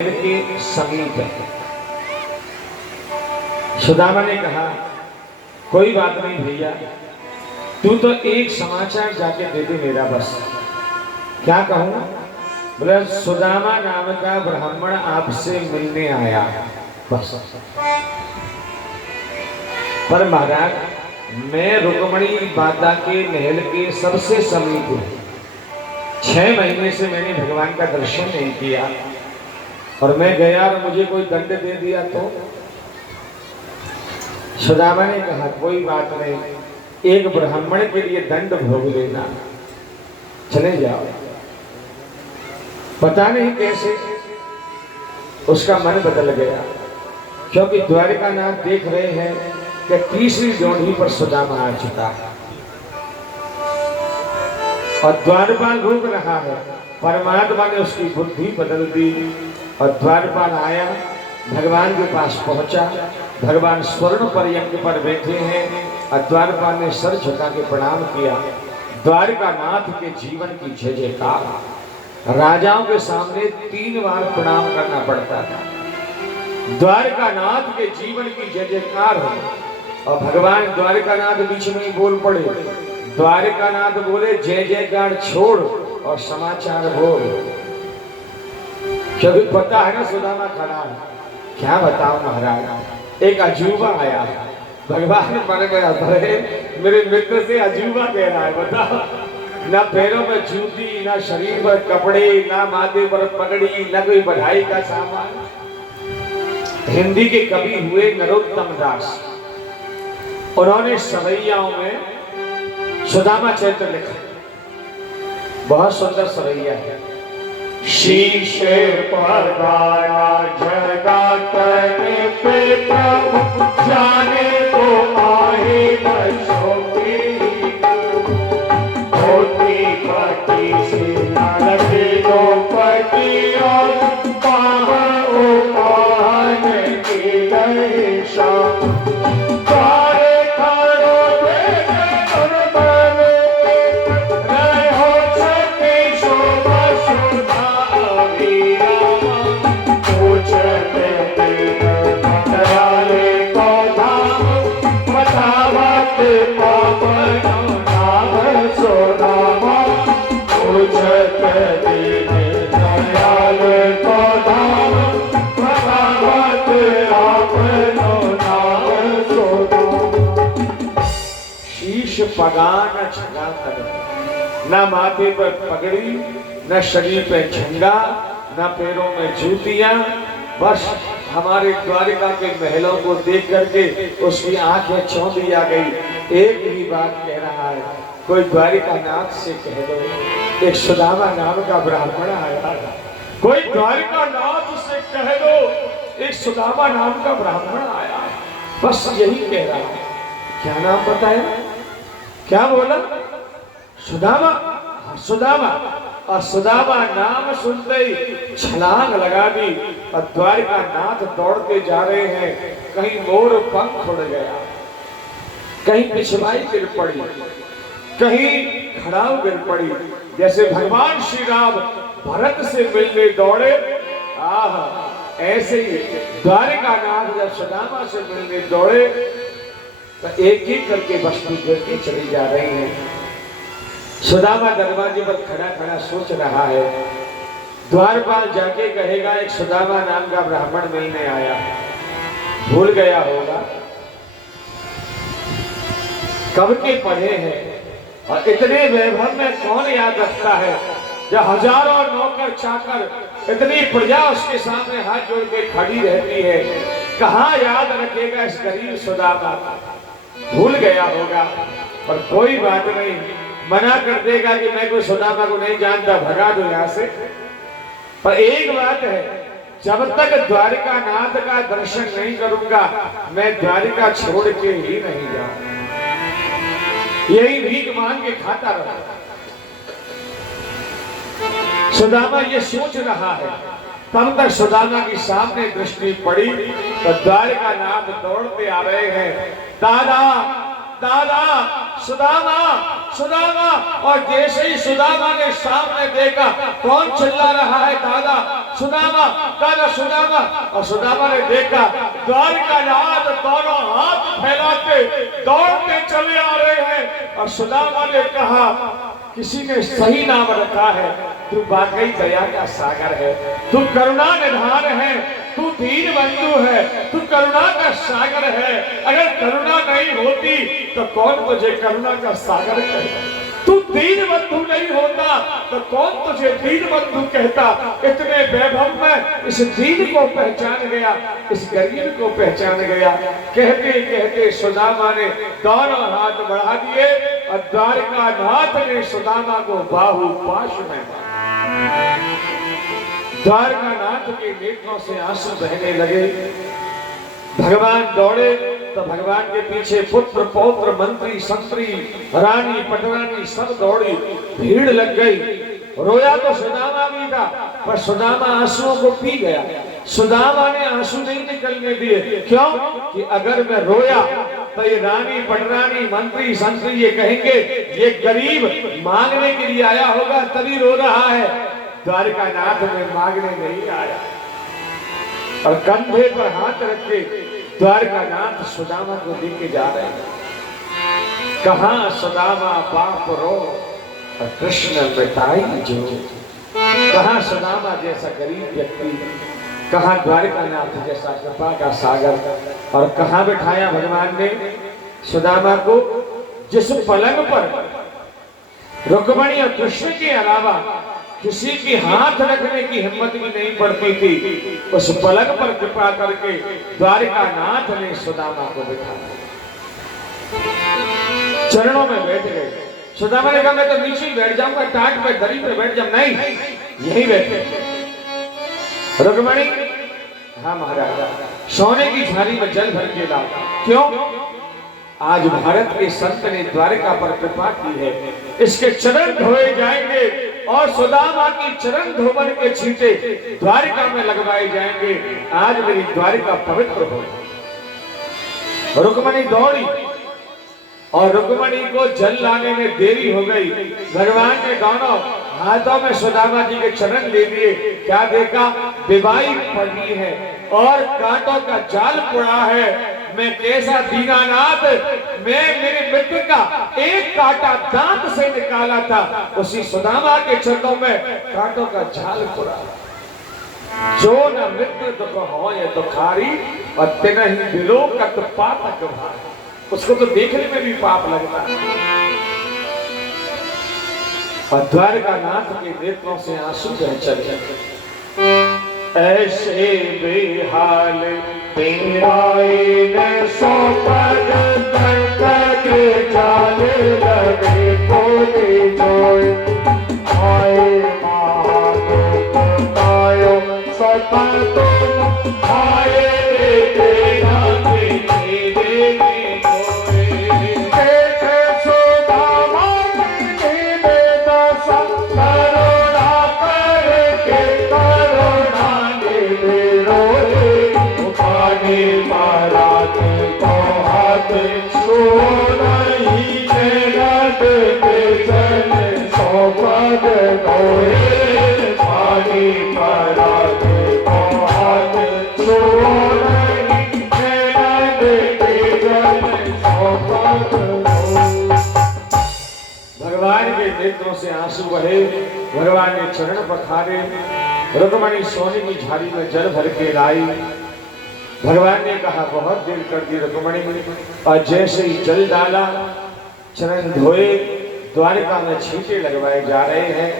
के समीप है। सुदामा ने कहा कोई बात नहीं भैया, तू तो एक समाचार जाके दे दे मेरा बस। क्या कहूं? बोले सुदामा नाम का ब्राह्मण आपसे मिलने आया बस। पर महाराज मैं रुक्मणी माता के महल के सबसे समीप हूं। 6 महीने से मैंने भगवान का दर्शन नहीं किया और मैं गया और मुझे कोई दंड दे दिया तो? सुदामा ने कहा कोई बात नहीं, एक ब्राह्मण के लिए दंड भोग लेना, चले जाओ। पता नहीं कैसे उसका मन बदल गया, क्योंकि द्वारिकानाथ देख रहे हैं कि तीसरी जोड़ी पर सुदामा आ चुका है और द्वारपाल रोक रहा है। परमात्मा ने उसकी बुद्धि बदल दी और द्वारपाल आया, भगवान के पास पहुंचा। भगवान स्वर्ण पर्यंक पर बैठे हैं और द्वारपाल ने सर झुका के प्रणाम किया। द्वारकानाथ के जीवन की जय जयकार। राजाओं के सामने 3 बार प्रणाम करना पड़ता था। द्वारकानाथ के जीवन की जय जयकार हो और भगवान द्वारकानाथ बीच में ही बोल पड़े। द्वारकानाथ बोले जय जयकार छोड़ और समाचार बोल, क्योंकि पता है ना सुदामा खड़ा है। क्या बताओ महाराज, एक अजूबा आया। भगवान मेरे मित्र से अजूबा कह रहा है। बताओ, ना पैरों में जूती, ना शरीर पर कपड़े, ना माथे पर पगड़ी, ना कोई बढ़ाई का सामान। हिंदी के कवि हुए नरोत्तम दास, उन्होंने सवैयाओं में सुदामा चरित्र लिखा। बहुत सुंदर सवैया है। शीश पर गाया जगा करने पे प्रभु जाने को आए बच्चों की धोती पट्टी से लगे दो पट्टी और पावन की दशा। पगान छगा कर, ना माथे पर पगड़ी, ना शरीर पे झंडा, ना पैरों में जूतियां। बस हमारे द्वारिका के महलों को देख करके उसकी आंखें चौंधी आ गई। एक ही बात कह रहा है, कोई द्वारिकानाथ से कह दो एक सुदामा नाम का ब्राह्मण आया। कोई द्वारिकानाथ से कह दो एक सुदामा नाम का ब्राह्मण आया। बस यही कह रहा है। क्या नाम पता है? क्या बोला? सुदामा। सुदामा। और सुदामा नाम सुनते ही छलांग लगा दी और द्वारिकानाथ दौड़ते जा रहे हैं। कहीं मोर पंख उड़ गया, कहीं पिछवाई गिर पड़ी, कहीं खड़ाऊ गिर पड़ी। जैसे भगवान श्री राम भरत से मिलने दौड़े, ऐसे ही द्वारिकानाथ जब सुदामा से मिलने दौड़े तो एक एक करके वस्तु गिरती चली जा रही है। सुदामा दरवाजे पर खड़ा खड़ा सोच रहा है। द्वारपाल जाके कहेगा एक सुदामा नाम का ब्राह्मण मिलने आया, भूल गया होगा, कब के पढ़े हैं और इतने वैभव में कौन याद रखता है। जब हजारों नौकर चाकर इतनी प्रजा उसके सामने हाथ जोड़ के खड़ी रहती है, कहाँ याद रखेगा इस गरीब सुदामा का। भूल गया होगा, पर कोई बात नहीं, मना कर देगा कि मैं कोई सुदामा को नहीं जानता, भगा दो यहां से। पर एक बात है, जब तक द्वारिकानाथ का दर्शन नहीं करूंगा मैं द्वारिका छोड़ के ही नहीं जाऊंगा। यही भीख मांग के खाता रहा। सुदामा ये सोच रहा है। तब तक सुदामा की सामने दृष्टि पड़ी तो द्वारिकानाथ दौड़ते आ रहे हैं। दादा दादा सुदामा सुदामा। और जैसे ही सुदामा ने सामने देखा, कौन चिल्ला रहा है? दादा सुदामा, दादा सुदामा। और सुदामा ने देखा द्वारिकानाथ दोनों हाथ फैलाते दौड़ते चले आ रहे हैं। और सुदामा ने कहा, किसी ने सही नाम रखा है, तू वाकई दया का सागर है, तू करुणा निधान है, तू दीन बंधु है, तू करुणा का सागर है। अगर करुणा नहीं होती तो कौन मुझे करुणा का सागर कहता? तू दीन बंधु नहीं होता तो कौन तुझे दीन बंधु कहता? इतने वैभव में इस दीन को पहचान गया, इस गरीब को पहचान गया। कहते कहते सुदामा ने दोनों हाथ बढ़ा दिए और द्वारिकानाथ ने सुदामा को बाहु पाश में बांधा। द्वारकानाथ के नेत्रों से आंसू बहने लगे। भगवान दौड़े तो भगवान के पीछे पुत्र पौत्र मंत्री संतरी रानी पटरानी सब दौड़ी, भीड़ लग गई। रोया तो सुदामा भी था, पर सुदामा आंसुओं को पी गया। सुदामा ने आंसू नहीं निकलने दिए। क्यों? कि अगर मैं रोया तो ये रानी पटरानी मंत्री संतरी ये कहेंगे ये गरीब मांगने के लिए आया होगा तभी रो रहा है। द्वारकानाथ में मांगने नहीं आया। और कंधे पर हाथ रख के द्वारकानाथ सुदामा को लेके जा रहे हैं। कहां सुदामा बाप रो और कृष्ण मिटाई जो। कहां सुदामा जैसा गरीब व्यक्ति, कहां द्वारकानाथ जैसा कृपा का सागर। और कहां बिठाया भगवान ने सुदामा को? जिस पलंग पर रुक्मिणी और कृष्ण के अलावा किसी की हाथ रखने की हिम्मत भी नहीं पड़ती थी, उस पलंग पर कृपा करके द्वारिकानाथ ने सुदामा को बिठाया, चरणों में बैठ गए। सुदामा ने कहा मैं तो नीचे बैठ जाऊंगा, टाट पे दरी पे बैठ जाऊं। नहीं, यही बैठे। रुक्मिणी, हाँ महाराज, सोने की झाड़ी में जल भर के लाओ। क्यों? आज भारत के संत ने द्वारिका पर कृपा की है, इसके चरण धोए जाएंगे और सुदामा की चरण धोवन के छींटे द्वारिका में लगवाए जाएंगे। आज मेरी द्वारिका पवित्र हो। रुक्मिणी दौड़ी और रुक्मिणी को जल लाने में देरी हो गई। भगवान ने दोनों हाथों में सुदामा जी के चरण ले लिए। क्या देखा? विवाही पड़ी है और कांटों का जाल पड़ा है। मैं कैसा दीनानाथ, मैं मेरे मित्र का एक कांटा दांत से निकाला था, उसी सुदामा के चरणों में कांटों का जाल पड़ा। जो न मित्र दुख हो ये दुखारी और तेना ही दिलों का तो पातक भारी। उसको तो देखने में भी पाप लगता है। और द्वारकानाथ के नेत्रों से आंसू बह चले। ऐसे बेहाल तेरा सो पद के जाल लगे कोई जोए आए महादेव सत आए तेरा भगवान के नेत्रों से आंसू बहे। भगवान ने चरण पखारे। रुक्मिणी सोने की झाड़ी में जल भर के लाई। भगवान ने कहा बहुत देर कर दी रुक्मिणी। और जैसे ही जल डाला, चरण धोए, द्वारिका में छींटे लगवाए जा रहे हैं।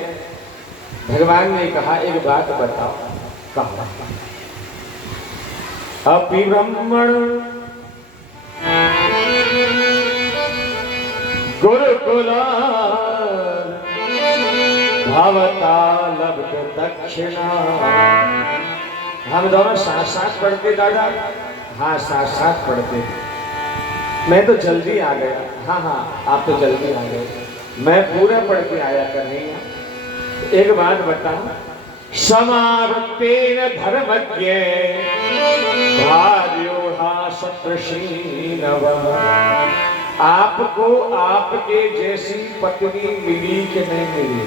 भगवान ने कहा एक बात बताओ। कहा अपि ब्रह्मण गुरुकुला भवता लब्ध दक्षिणा। हम दोनों साथ साथ पढ़ते दादा? हाँ साथ साथ पढ़ते। मैं तो जल्दी आ गया। हाँ हाँ आप तो जल्दी आ गए, मैं पूरा पढ़ के आया कर रही हूँ। एक बात बताऊं, समावृत्तेन धर्मज्ञ भार्योहा सदृशीनव आपको आपके जैसी पत्नी मिली कि नहीं मिली?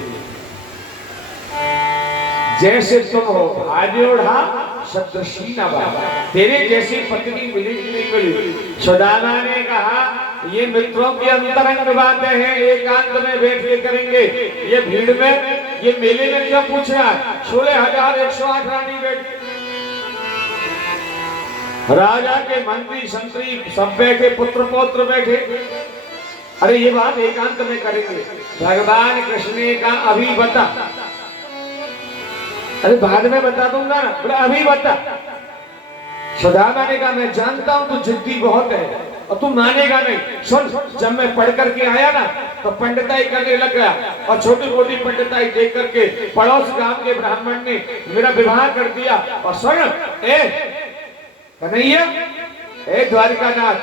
जैसे तुम हो भाजे ओढ़ा सदृशी न बाबा, तेरे जैसी पत्नी मिली कि नहीं मिली? सुदामा ने कहा ये मित्रों की अंतरंग बातें हैं, एकांत में बैठ के करेंगे, ये भीड़ में, ये मेले में क्यों पूछ रहा है? 16,108 रानी बैठी, राजा के मंत्री संतरी सब बैठे, पुत्र पौत्र बैठे। अरे ये बात एकांत में करेंगे। भगवान कृष्ण ने कहा अभी बता। अरे बाद में बता दूंगा ना, बोले अभी बता। सुदामा ने कहा मैं जानता हूं तू जिद्दी बहुत है और तू मानेगा नहीं। सुन, जब मैं पढ़ करके आया ना तो पंडिताई करने लग गया और छोटी मोटी पंडिताई देख करके पड़ोस गांव के ब्राह्मण ने मेरा विवाह कर दिया। और सुन कन्हैया, ए द्वारिकानाथ,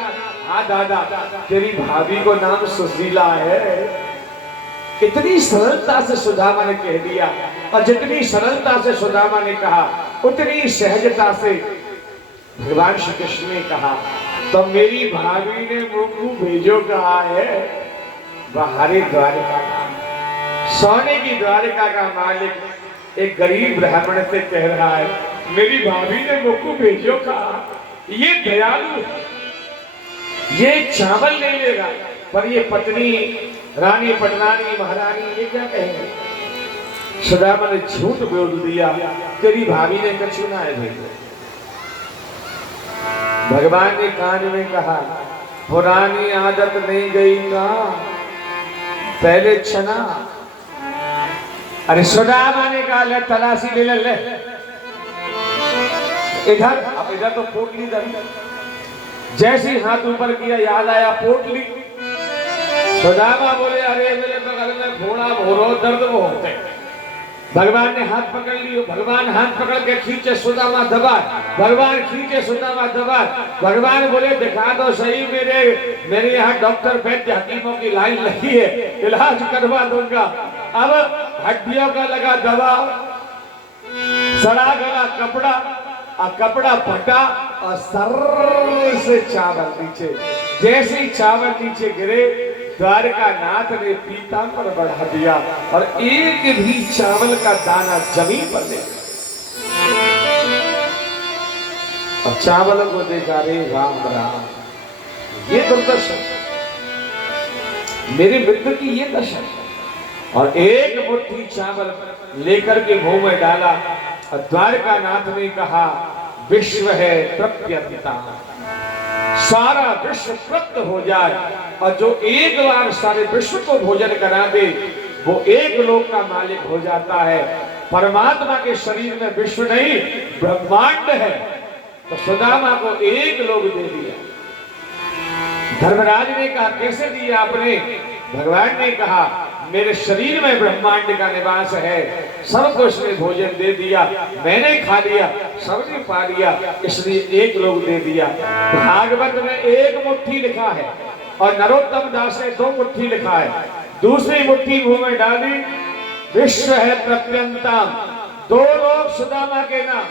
हाँ दादा, तेरी भाभी को नाम सुशीला है। इतनी सरलता से सुदामा ने कह दिया और जितनी सरलता से सुदामा ने कहा उतनी सहजता से भगवान श्री कृष्ण ने कहा तो मेरी भाभी ने मुझको भेजो कहा है बाहरी द्वारिका का। सोने की द्वारिका का मालिक एक गरीब ब्राह्मण से कह रहा है मेरी भाभी ने मुझको भेजो कहा। ये दयालु, ये चावल नहीं लेगा, पर ये पत्नी रानी पटरानी महारानी ये क्या कहेंगे? सुदामा ने झूठ बोल दिया, तेरी भाभी ने कछु ना है भेजो। भगवान ने कान में कहा पुरानी आदत नहीं गई का, पहले छना। अरे सुदामा ने कहा ले तलाशी ले ले, इधर, अब इधर तो पोटली धरी, जैसे हाथ ऊपर किया याद आया पोटली। सुदामा बोले अरे मेरे बगल में घोड़ा भोरो दर्द वो होते। भगवान ने हाथ पकड़ लियो, भगवान हाथ पकड़ के खींचे सुदामा दबा, भगवान खींचे सुदामा दबा। भगवान बोले दिखा दो सही, मेरे यहाँ डॉक्टर वैद्य हकीमों की लाइन लगी है, इलाज करवा दूंगा। अब हड्डियों का लगा दवा, सड़ा गला कपड़ा, कपड़ा फटा और सर से चावल नीचे, जैसे ही चावल नीचे गिरे द्वारका नाथ ने पीतांबर बढ़ा दिया और एक भी चावल का दाना जमीन पर नहीं। और चावल को देखा रे राम राम, ये दुर्दर्शन, मेरे मित्र की ये दशा। और एक मुट्ठी चावल लेकर के मुंह में डाला और द्वारका नाथ ने कहा विश्व है तृप्यता, सारा विश्व तृप्त हो जाए और जो एक बार सारे विश्व को भोजन करा दे वो एक लोक का मालिक हो जाता है। परमात्मा के शरीर में विश्व नहीं ब्रह्मांड है, तो सुदामा को एक लोक दे दिया। धर्मराज ने कहा कैसे दिया आपने? भगवान ने कहा मेरे शरीर में ब्रह्मांड का निवास है, सबको इसने भोजन दे दिया, मैंने खा लिया, सबने पा लिया, इसलिए एक लोग दे दिया। भागवत में एक मुट्ठी लिखा है और नरोत्तम दास ने 2 मुट्ठी लिखा है। दूसरी मुट्ठी मुंह में डाली, विश्व है प्रत्यंतम, 2 लोग सुदामा के नाम,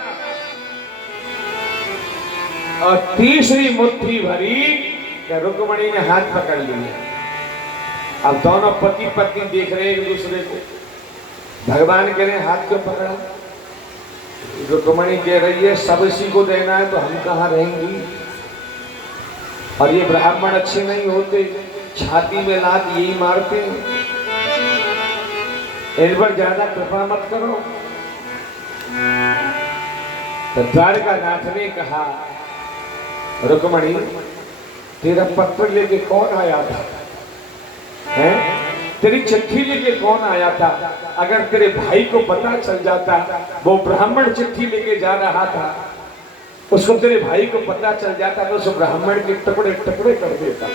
और तीसरी मुट्ठी भरी क्या रुक्मणी ने हाथ पकड़ लिया। अब दोनों पति पत्नी देख रहे हैं एक दूसरे को। भगवान कह रहे हाथ क्यों पकड़ा? रुक्मणी कह रही है सब इसी को देना है तो हम कहाँ रहेंगी, और ये ब्राह्मण अच्छे नहीं होते, छाती में लात यही मारते हैं, इन पर ज्यादा कृपा मत करो। तो द्वारका नाथ ने कहा रुक्मणी तेरा पत्र लेके कौन आया था? है? तेरी चिट्ठी लेके कौन आया था? अगर तेरे भाई को पता चल जाता वो ब्राह्मण चिट्ठी लेके जा रहा था, उसको तेरे भाई को पता चल जाता तो उस ब्राह्मण के टुकड़े टुकड़े कर देता।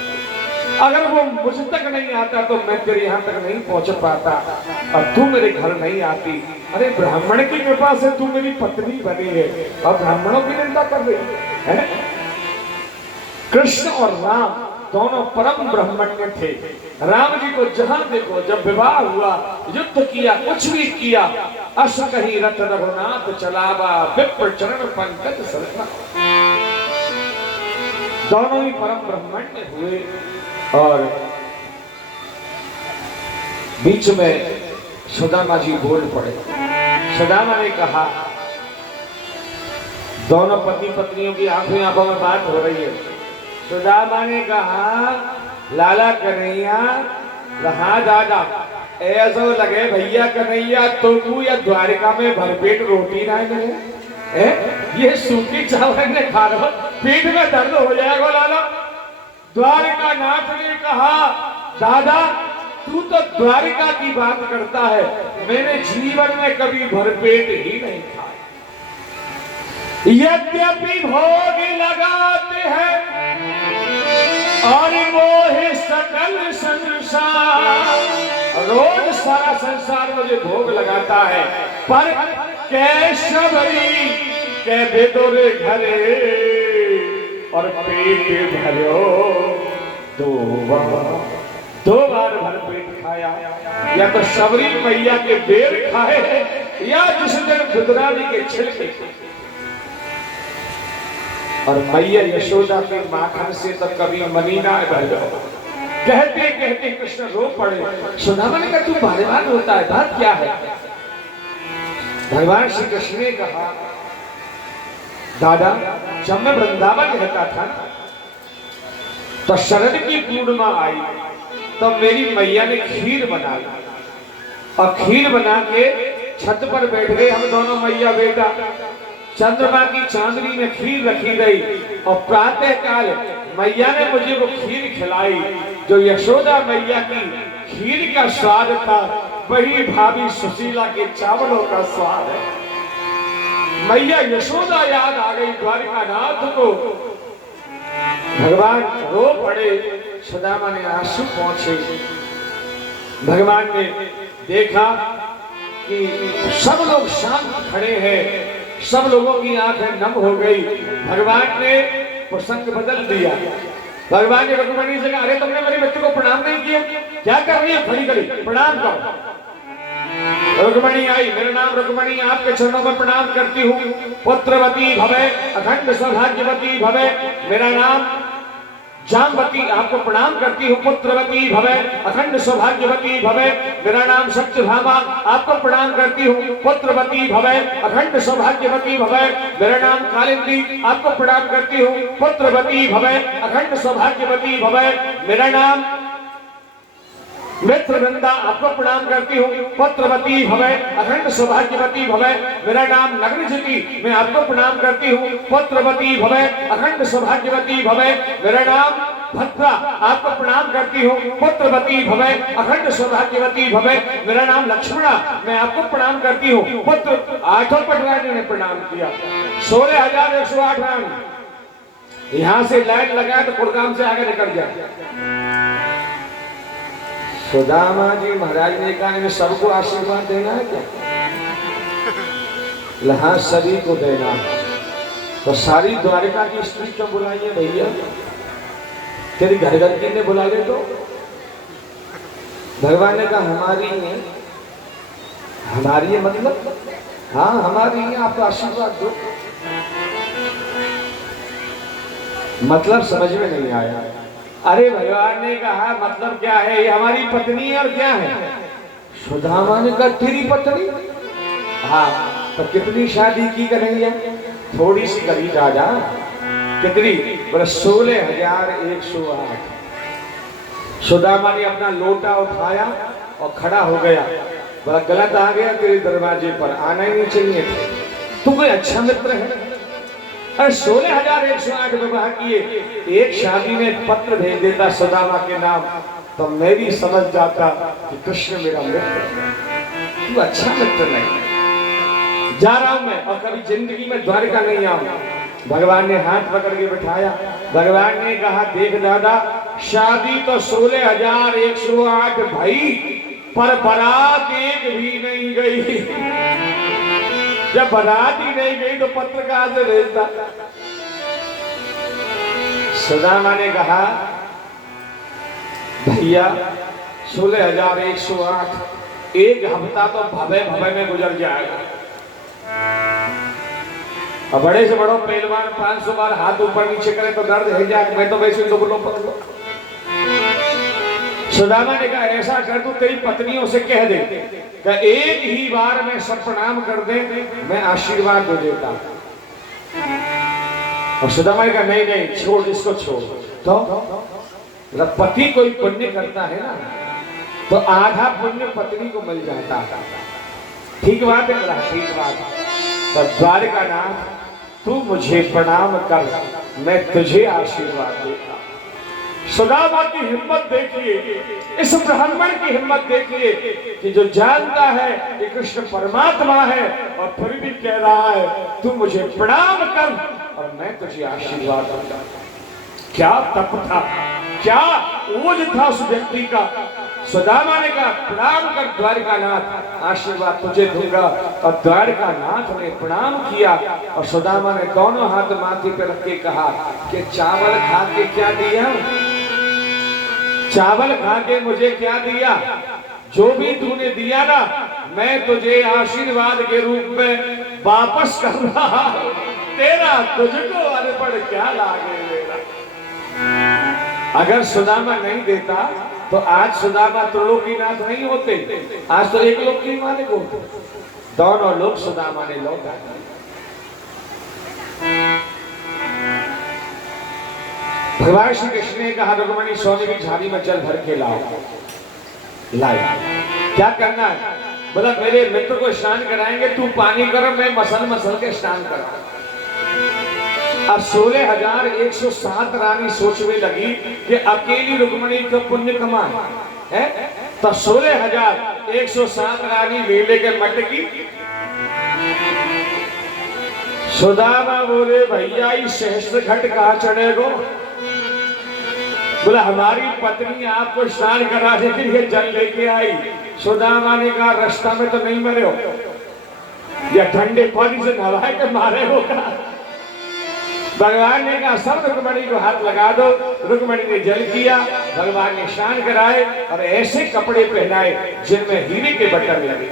अगर वो मुझ तक नहीं आता तो मैं तेरे यहाँ तक नहीं पहुंच पाता और तू मेरे घर नहीं आती। अरे ब्राह्मण की कृपा से तू मेरी पत्नी बनी है और ब्राह्मणों की निंदा कर रही है। कृष्ण और राम दोनों परम ब्रह्मण्य थे। राम जी को जहां देखो, जब विवाह हुआ, युद्ध किया, कुछ भी किया, अश कही रथ रघुनाथ चलावा, विप्र चरण पंकज सरना, दोनों ही परम ब्रह्मण्य हुए। और बीच में सुदामा जी बोल पड़े। सुदामा ने कहा, दोनों पति पत्नियों की आंखों आंखों में बात हो रही है। सुदामा ने कहा, लाला कन्हैया, हाँ दादा, ऐसा लगे भैया कन्हैया तुमको या द्वारिका में भरपेट रोटी ना मिले, ये सूखी चावल ने खा लो, पेट में दर्द हो जाएगा लाला। द्वारिका नाथ ने कहा, दादा तू तो द्वारिका की बात करता है, मैंने जीवन में कभी भरपेट ही नहीं खाया। यद्यपि भोग लगाते हैं और मोह सकल संसार, रोज सारा संसार मुझे भोग लगाता है, पर कैशवरी के बेदोर घरे और पेट भरो दो बार भर पेट खाया। या तो शबरी मैया के बेर खाए या जिस दिन गुदरानी के छिलके। और मैया यशोदा के माखन से तो कभी मनीना भलो। कहते कहते कृष्ण रो पड़े। सुदामा ने कहा, तू भाग्यवान होता है, बात क्या है? भगवान श्री कृष्ण ने कहा, दादा जब मैं वृंदावन रहता था तो शरद की पूर्णिमा आई तो मेरी मैया ने खीर बना ली और खीर बना के छत पर बैठ गए हम दोनों मैया बेटा। चंद्रमा की चांदनी में खीर रखी गई और प्रातः काल मैया ने मुझे वो खीर खिलाई। जो यशोदा मैया की खीर का स्वाद था वही भाभी सुशीला के चावलों का स्वाद है। मैया यशोदा याद आ गई द्वारिका नाथ को। भगवान रो पड़े। सुदामा ने आंसू पहुंचे। भगवान ने देखा कि सब लोग शांत खड़े हैं, सब लोगों की आंखें नम हो गई। भगवान ने प्रसंग बदल दिया। भगवान ने रुक्मिणी से कहा, अरे तुमने मेरी बच्ची को प्रणाम नहीं किया, क्या कर रही है? खड़ी खड़ी प्रणाम करो। रुक्मिणी आई, मेरा नाम रुक्मिणी, आपके चरणों में प्रणाम करती हूँ। पुत्रवती भवे, अखंड सौभाग्यवती भवे। मेरा नाम जामवती, आपको प्रणाम करती हूँ। पुत्रवती भवे, अखंड सौभाग्यवती भवे। मेरा नाम सत्यभामा, आपको प्रणाम करती हूँ। पुत्रवती भवे, अखंड सौभाग्यवती भवे। मेरा नाम कालिंदी, आपको प्रणाम करती हूँ। पुत्रवती भवे, अखंड सौभाग्यवती भवे। मेरा नाम मित्रवृंदा, आपको प्रणाम करती हूँ। पुत्रवती भवे, अखंड सौभाग्यवती भवे। मेरा नाम नग्नजिति, मैं आपको प्रणाम करती हूँ। पुत्रवती भवे, अखंड सौभाग्यवती भवे। मेरा नाम भद्रा, आपको प्रणाम करती हूँ। पुत्रवती भवे, अखंड सौभाग्यवती भवे। मेरा नाम लक्ष्मणा, मैं आपको प्रणाम करती हूँ। पुत्र आठों पटरानी ने प्रणाम किया। 16,108 रानी। यहाँ से लाइन लगाए तो कुलगाम से आगे निकल जाए। सुदामा जी महाराज ने कहा, इन्हें सबको आशीर्वाद देना है क्या? हाँ, सभी को देना है। तो सारी द्वारिका की स्त्री क्यों बुलाइए भैया? तेरी घर घर की ने बुला ले तो। भगवान ने कहा, हमारी है। हमारी है मतलब? हाँ हमारी है, आप आशीर्वाद दो। मतलब समझ में नहीं आया। अरे भगवान ने कहा मतलब क्या है? ये हमारी पत्नी है और क्या है? सुदामा ने कहा, तेरी पत्नी? हाँ, तो कितनी शादी की कन्हैया? थोड़ी सी करी राजा। कितनी? बोले 16,108। सुदामा ने अपना लोटा उठाया और खड़ा हो गया। बोला, गलत आ गया, तेरे दरवाजे पर आना ही नहीं चाहिए थे। तू कोई अच्छा मित्र है? अरे 16,108 विवाह किए, एक शादी में पत्र भेज देता सुदामा के नाम तो मैं भी समझ जाता कि कृष्ण मेरा मित्र। तू अच्छा मित्र नहीं। जा रहा हूं मैं और कभी जिंदगी में द्वारिका नहीं आऊंगा। भगवान ने हाथ पकड़ के बिठाया। भगवान ने कहा, देख दादा, शादी तो 16,108 भाई, पर बारात एक भी नहीं गई। जब बारात ही नहीं गई तो पत्र कहां से भेजता? सुदामा ने कहा, भैया 16,108, एक हफ्ता तो भवे भवे में गुजर जाएगा। और बड़े से बड़ो पहलवान 500 बार हाथ ऊपर नीचे करे तो दर्द है जाए। मैं तो वैसे तो बोलो सुदामा ने कहा ऐसा कर तू तेरी पत्नियों से कह दे कि एक ही बार में सब प्रणाम कर दे, मैं आशीर्वाद दे देता। और सुदामा ने कहा नहीं नहीं छोड़, इसको छोड़। तो पति कोई पुण्य करता है ना तो आधा पुण्य पत्नी को मिल जाता है। ठीक बात है, ठीक बात। तो द्वारकानाथ तू मुझे प्रणाम कर, मैं तुझे आशीर्वाद देता। सुदामा की हिम्मत देखिए, इस ब्राह्मण की हिम्मत देखिए कि जो जानता है कि कृष्ण परमात्मा है और फिर भी कह रहा है तू मुझे प्रणाम कर और मैं तुझे आशीर्वाद दूंगा। क्या तप था, क्या ओज था उस व्यक्ति का। सुदामा ने कहा प्रणाम कर द्वारकानाथ, आशीर्वाद तुझे दूंगा। और द्वारकानाथ ने प्रणाम किया और सुदामा ने दोनों हाथ माथे पर रख के कहा कि चावल खा के क्या दिया, चावल खा के मुझे क्या दिया, जो भी तूने दिया ना मैं तुझे आशीर्वाद के रूप में वापस कर रहा, तेरा तुझको अर्पण क्या लागे मेरा। अगर सुदामा नहीं देता तो आज सुदामा त्रिलोकीनाथ नहीं होते, आज तो एक लोक के मालिक होते। दोनों लोग सुदामा ने लौटा। भगवान श्री कृष्ण ने कहा रुक्मणी सोने की झाड़ी में जल भर के लाओ। लाए, क्या करना है? बोला मेरे मित्र को स्नान कराएंगे, तू पानी गर्म मैं मसल मसल के स्नान करा। अब 16,107 रानी सोचने लगी कि अकेली रुक्मणी का पुण्य कमाए है, तो 16,107 रानी ले लेकर मटकी। सुदामा बोले भैया इस सहस्त्र घट कहाँ चढ़ेगो। बोला हमारी पत्नी आपको स्नान कराने के लिए जल लेके आई। सुदामा ने कहा रास्ता में तो नहीं मरे हो या ठंडे पानी से नहला के मारे हो का। भगवान ने कहा सब रुक्मणी को हाथ लगा दो। रुक्मणी ने जल किया, भगवान ने स्नान कराए और ऐसे कपड़े पहनाए जिनमें हीरे के बटन लगे,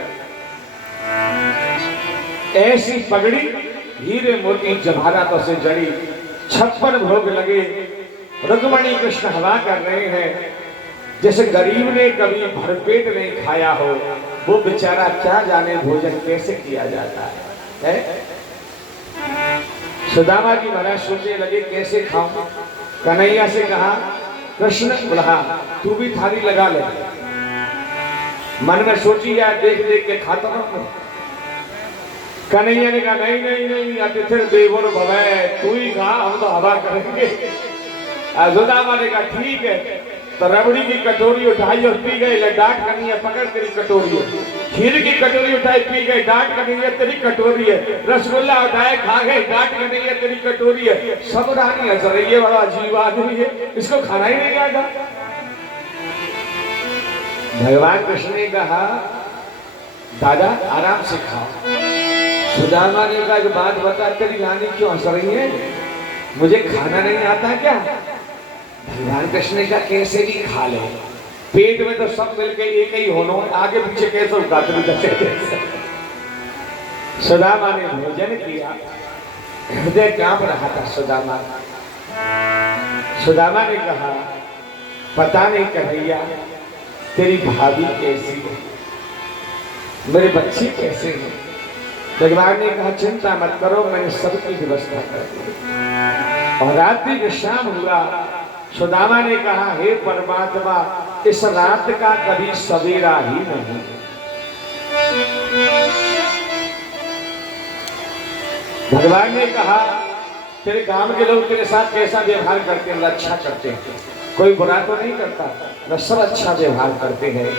ऐसी पगड़ी हीरे मोती जवाहरातों से जड़ी, 56 भोग लगे। रुक्मणी कृष्ण हवा कर रहे हैं जैसे गरीब ने कभी भरपेट नहीं खाया हो, वो बेचारा क्या जाने भोजन कैसे किया जाता है? सुदामा जी महाराज सोचने लगे कैसे खाऊं। कन्हैया से कहा कृष्ण, बोला तू भी थाली लगा ले। मन में सोची जाए देख देख के खाता रहूं। कन्हैया ने कहा नहीं नहीं नहीं अतिथिर देवो भवै, तू ही खा, हम तो हवा करेंगे। सुदामा ने कहा ठीक है। तो रबड़ी की कटोरी उठाई और पी गए। डांट कन्हैया पकड़ तेरी कटोरी है। खीर की कटोरी उठाई पी गए, डांट कन्हैया तेरी कटोरी है। रसगुल्ला उठाए खा गए, डांट कन्हैया तेरी कटोरी है। सब रानी हंस रही है, बड़ा अजीब आदमी है, इसको खाना ही नहीं आता। भगवान कृष्ण ने कहा दादा आराम से खाओ। सुदामा ने कहा बात बता, तेरी रानी क्यों हंस रही है, मुझे खाना नहीं आता क्या? भगवान कृष्ण ने कहा कैसे भी खा ले, पेट में तो सब मिलके एक ही होना, आगे पीछे कैसे उगातरी करते। सुदामा ने भोजन किया, हृदय कांप रहा था सुदामा। सुदामा ने कहा पता नहीं कन्हैया तेरी भाभी कैसी है, मेरे बच्चे कैसे हैं। भगवान ने कहा चिंता मत करो, मैंने सबकी व्यवस्था कर दी। और रात्रि का शाम हुआ। सुदामा ने कहा हे परमात्मा इस रात का कभी सवेरा ही नहीं। भगवान ने कहा तेरे गांव के लोग तेरे साथ कैसा व्यवहार करते हैं? अच्छा करते हैं, कोई बुरा तो नहीं करता, न सब अच्छा व्यवहार करते हैं।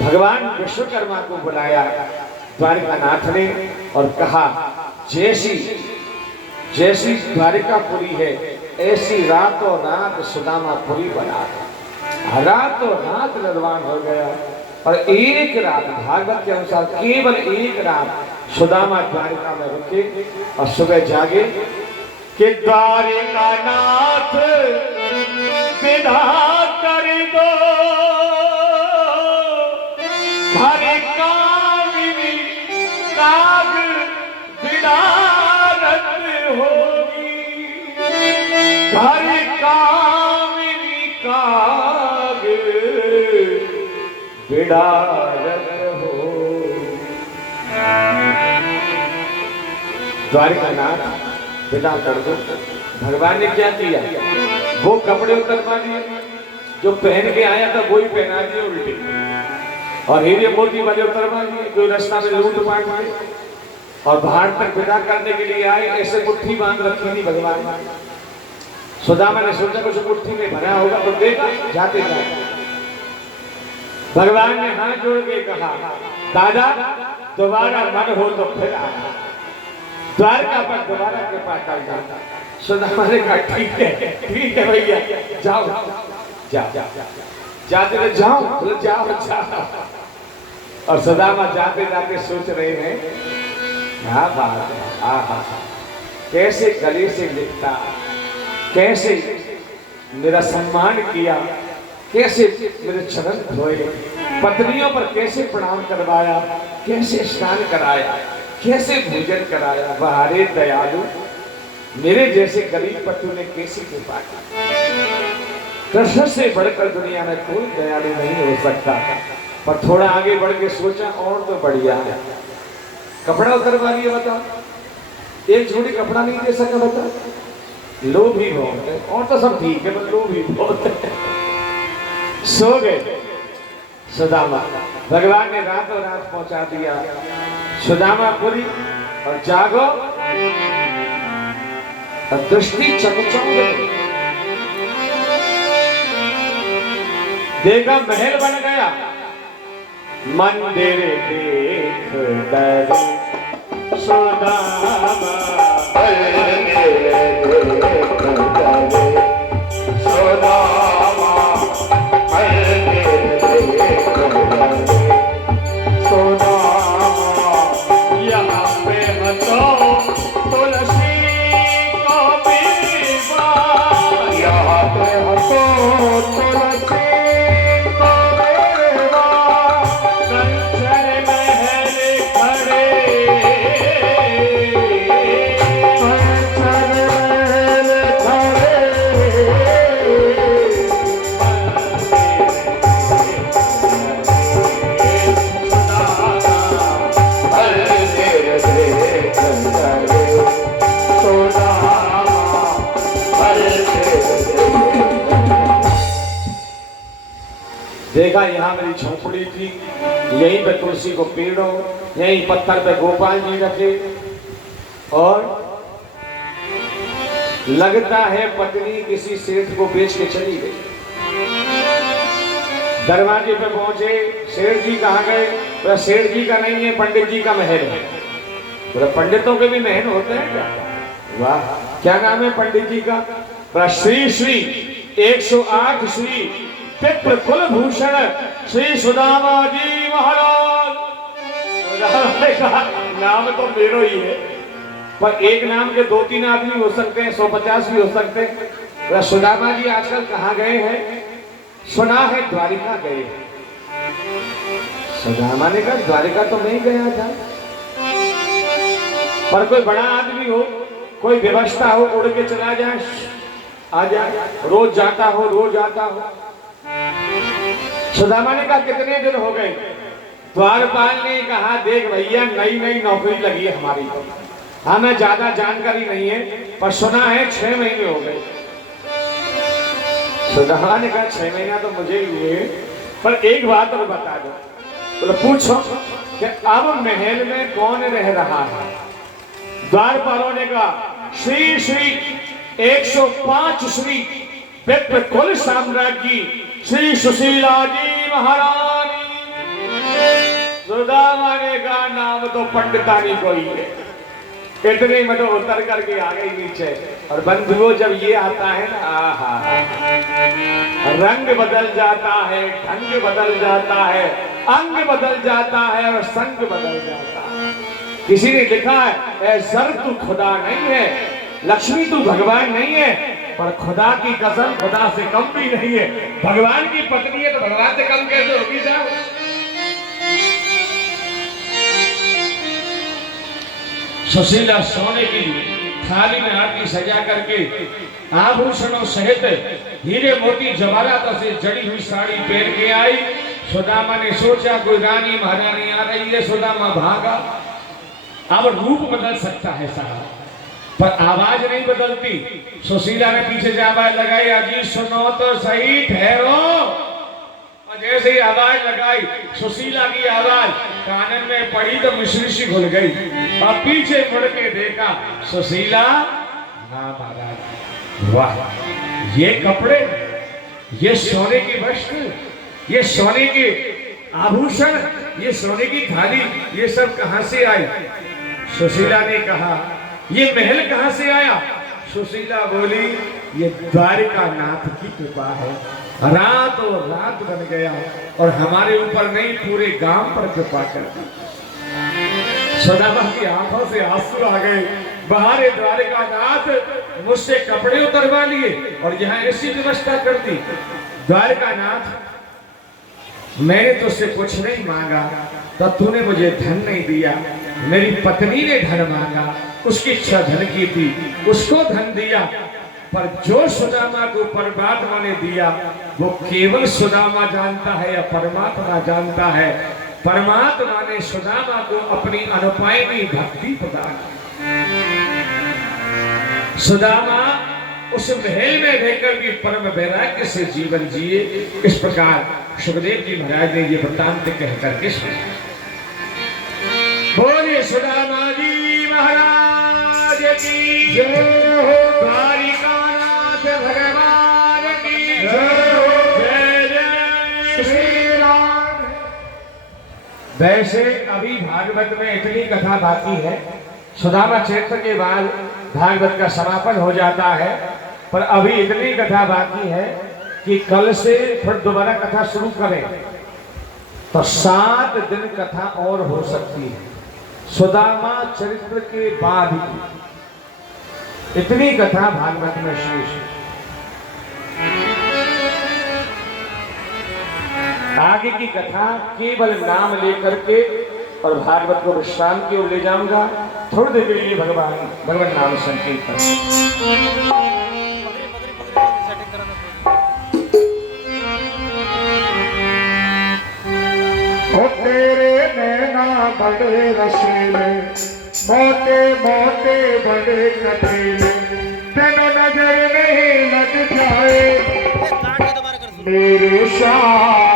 भगवान विश्वकर्मा को बुलाया द्वारकानाथ ने और कहा जैसी जैसी द्वारिकापुरी है ऐसी रातों रात सुदामापुरी बना दो। रातों रात निर्वाण हो गया और एक रात भागवत के अनुसार केवल एक रात सुदामा द्वारिका में रुके और सुबह जागे कि द्वारिकानाथ विदा कर दो हरे कामिनी काग विदारत होगी हरे कामिनी काग बिडारत हो। द्वारिकानाथ विदा कर दो। भगवान ने क्या किया, वो कपड़े उतरवा दिए, जो पहन के आया था वही पहना दिए उल्टे, और हीरे मोती वाले उतरवा दिए जो रास्ता में लूट पाट मारे, और बाहर तक विदा करने के लिए आए, ऐसे मुट्ठी बांध रखी थी भगवान ने। सुदामा ने सोचा कुछ मुट्ठी में भरा होगा तो देखा, जाते जाते भगवान ने हाथ जोड़ के कहा, दादा दोबारा मन हो तो फिर आना, द्वारका पर दोबारा कृपा कर जाता। सुदामा ने कहा ठीक है भैया, जाओ जाओ जाते रहे, जाओ बोले जाओ जाओ। और सुदामा जाते जाते सोच रहे हैं, क्या बात है, आहा कैसे गले से लिखता, कैसे मेरा सम्मान किया, कैसे मेरे चरण धोए, पत्नियों पर कैसे प्रणाम करवाया, कैसे स्नान कराया, कैसे भोजन कराया। बाहरे दयालु, मेरे जैसे गरीब पति ने कैसे कृपा की। कृष्ण से बढ़कर दुनिया में कोई दयालु नहीं हो सकता। पर थोड़ा आगे बढ़ के सोचा, और तो बढ़िया है, कपड़ा उतरवा लिया, बताओ एक जोड़ी कपड़ा नहीं दे सका, बताओ लोभ ही बहुत है, और तो सब ठीक है पर लोभ ही बहुत है। सो गए सुदामा, भगवान ने रातों रात पहुंचा दिया सुदामापुरी। और जागो, दृष्टि चमचम देखा महल बन गया, मंदिर देख डरे सुदामा, सुदामा यहाँ पे हटो तुलसी को बीवा, यहाँ पे हटो तुलसी को बीवा, कंचन महल खड़े, कंचन महल खड़े, देखा यहाँ मेरी झोपड़ी थी, यहीं पे तुलसी को पेड़ो, यहीं पत्थर पे गोपाल जी रखे, और लगता है पत्नी किसी सेठ को बेच के चली गई। दरवाजे पे पहुंचे, सेठ जी कहाँ गए? बोला सेठ जी का नहीं है, पंडित जी का महल है। बोला पंडितों के भी महल होते हैं क्या? वाह, क्या नाम है पंडित जी का? बोला श्री श्री 108 श्री पितृ कुल भूषण श्री सुदामा जी महाराज। नाम तो मेरो ही है, पर एक नाम के 2-3 आदमी हो सकते हैं, 150 भी हो सकते हैं। सुदामा जी आजकल कहाँ गए हैं? सुना है द्वारिका गए हैं। सुदामा ने कहा द्वारिका तो नहीं गया था, पर कोई बड़ा आदमी हो, कोई व्यवस्था हो, उड़ के चला जाए, आ जाए, रोज जाता हो, रोज आता हो। सुदामा ने कहा कितने दिन हो गए? द्वारपाल ने कहा देख भैया, नई नई नौकरी लगी है हमारी, हमें ज्यादा जानकारी नहीं है, पर सुना है 6 महीने हो गए। सुदामा ने कहा 6 महीना तो मुझे ही हुए, पर एक बात और बता दो। बोले पूछो कि अब महल में कौन रह रहा है? द्वारपालों ने कहा श्री श्री 105 श्री पितृ कुल साम्राज्ञी श्री सुशीला जी महारानी। सुदामा ने कहा नाम तो पंडितानी कोई है। इतने में तो उतर करके आ गई नीचे। और बंधुओं जब ये आता है ना, आहा, रंग बदल जाता है, ढंग बदल जाता है, अंग बदल जाता है और संग बदल जाता है। किसी ने लिखा है ए सर तू खुदा नहीं है, लक्ष्मी तू भगवान नहीं है, पर खुदा की कसम खुदा से कम भी नहीं है। भगवान की पत्नी है तो भगवान से कम कैसे होगी साहब? सुशीला सोने की थाली में आरती सजा करके आभूषणों सहित हीरे मोती जवाहरात से जड़ी हुई साड़ी पहन के आई। सुदामा ने सोचा कोई रानी महारानी आ रही है, सुदामा भागा। अब रूप बदल सकता है साहब, पर आवाज नहीं बदलती। सुशीला ने पीछे से आवाज लगाई, अजी सुनो तो सही, ठहरो। और जैसे ही आवाज लगाई, सुशीला की आवाज कानन में पड़ी तो मिश्री सी घुल गई। और पीछे मुड़ के देखा, सुशीला, हाँ महाराज, वाह, ये कपड़े, ये सोने की वस्त्र, ये सोने के आभूषण, ये सोने की थाली, ये सब कहां से आई? सुशीला ने कहा, ये महल कहां से आया? सुशीला बोली, ये द्वारिका नाथ की कृपा है। रात और रात बन गया और हमारे ऊपर नहीं, पूरे गांव पर कृपा कर दी। सुदामा की आंखों से आंसू आ गए। बाहर द्वारिका नाथ मुझसे कपड़े उतरवा लिए और यहाँ ऐसी व्यवस्था कर दी। द्वारिका नाथ, मैंने तुझसे कुछ नहीं मांगा तो तूने मुझे धन नहीं दिया। मेरी पत्नी ने धन मांगा, उसकी इच्छा धन की थी, उसको धन दिया। पर जो सुदामा को परमात्मा ने दिया वो केवल सुदामा जानता है या परमात्मा जानता है। परमात्मा ने सुदामा को अपनी अनुपायनी भक्ति प्रदान की। सुदामा उस महल में रहकर भी परम वैराग्य से जीवन जिए। इस प्रकार सुखदेव जी महाराज ने ये वृत्तांत कहकर के सुनाया। बोले सुदामा जी महाराज की जय हो, द्वारिकानाथ भगवान की जय हो, जय जय श्री राम। वैसे अभी भागवत में इतनी कथा बाकी है। सुदामा चरित्र के बाद भागवत का समापन हो जाता है, पर अभी इतनी कथा बाकी है कि कल से फिर दोबारा कथा शुरू करें तो 7 दिन कथा और हो सकती है। सुदामा चरित्र के बाद ही इतनी कथा भागवत में शेष है। आगे की कथा केवल नाम लेकर के और भागवत को विश्राम की ओर ले जाऊंगा। थोड़ी देर के लिए भगवान नाम संकीर्तन। तेरे नैना बड़े रसीले, मोटे मोटे बड़े कटीले, तेनो नजर नहीं लग जाए मेरे शाह।